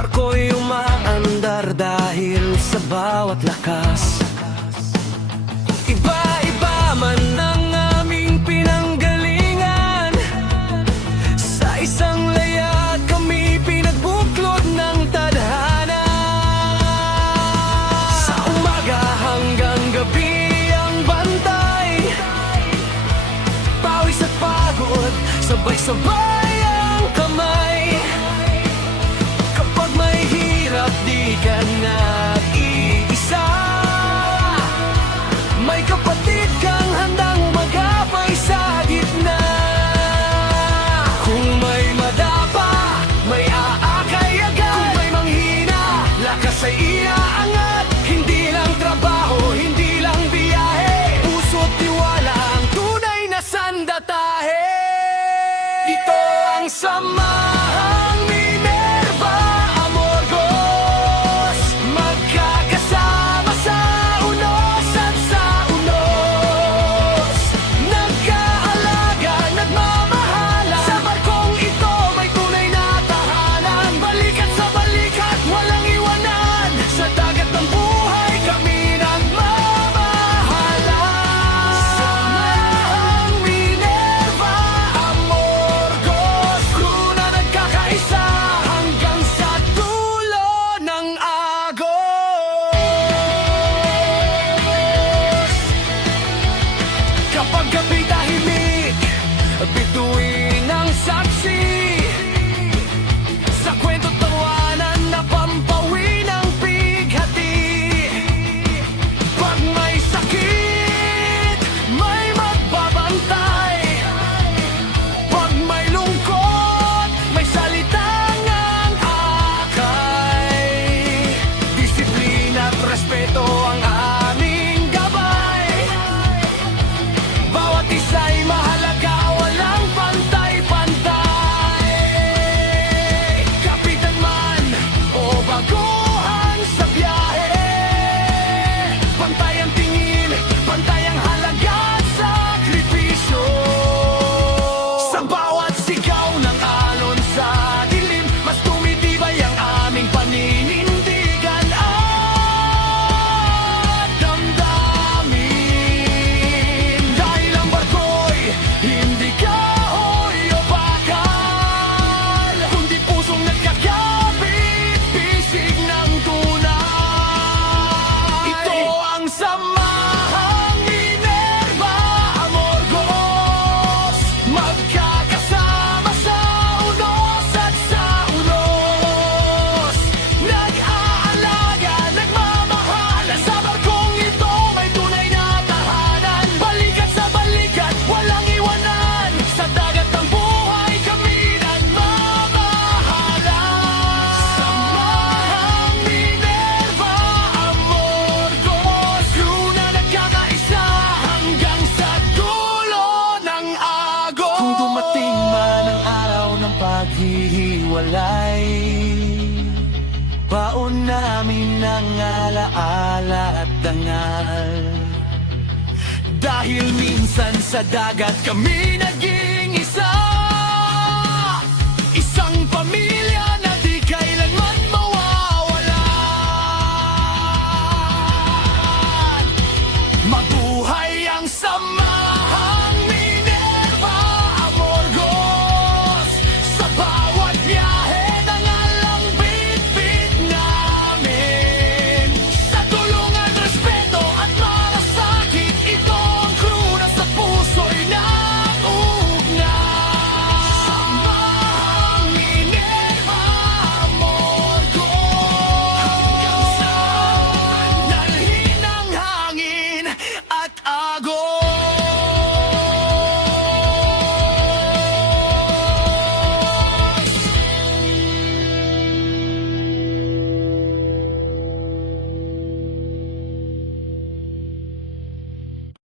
barko'y umaandar dahil sa bawat lakas. Iba-iba man ang aming pinanggalingan, sa isang layag kami pinagbuklod ng tadhana. Sa umaga hanggang gabi ang bantay, pawis at pagod, sabay-sabay ang kamay. Kapag may hirap di ka nag-iisa, may kapatid kang handang magabay sa gitna. Kung may madapa, may aakay agad. Kung may manghina, lakas ay iaangat. Hindi lang trabaho, hindi lang biyahe, puso't tiwala ang tunay na sandatahe. Ito ang Samahang Minerva Amorgos, magkakasama sa unos at sa unos, nag-aalaga, nagmamahala. Sa barkong ito may tunay na tahanan, balikat sa balikat, walang iwanan. Sa dagat ng buhay kami nagmamahala. Samahang Minerva Amorgos, crew na nagkakaisa hanggang sa dulo ng agos. Kapag gabi tahimik, bituin ang saksi, sa kwento't tawanan na pampawi ng bighati. Pag may sakit, may magbabantay. Pag may lungkot, may salitang ang akay. Disiplina at respeto ang aming gabay. Bawat isa'y mahalaga, walang pantay-pantay. Kapitan man o baguhan sa biyahe, pantay ang tingin, pantay ang halaga at sakripisyo. Sa bawat sigaw ng alon sa dilim, mas tumitibay ang aming paninindigan at damdamin. Dahil ang barko'y hindi kahoy o bakal, kundi pusong nagkakapit, bisig ng tunay. Ito ang Samahang Minerva Amorgos, magkakasama sa unos at sa unos, nag-aalaga, nagmamahala. Sa barkong ito may tunay na tahanan, balikat sa balikat, walang iwanan. Sa dagat ng buhay kami nagmamahala. Samahang Minerva Amorgos, crew na nagkakaisa hanggang sa dulo ng agos. Kung dumating man ang araw ng paghihiwalay, baon namin ang alaala at dangal. Dahil minsan sa dagat kami naging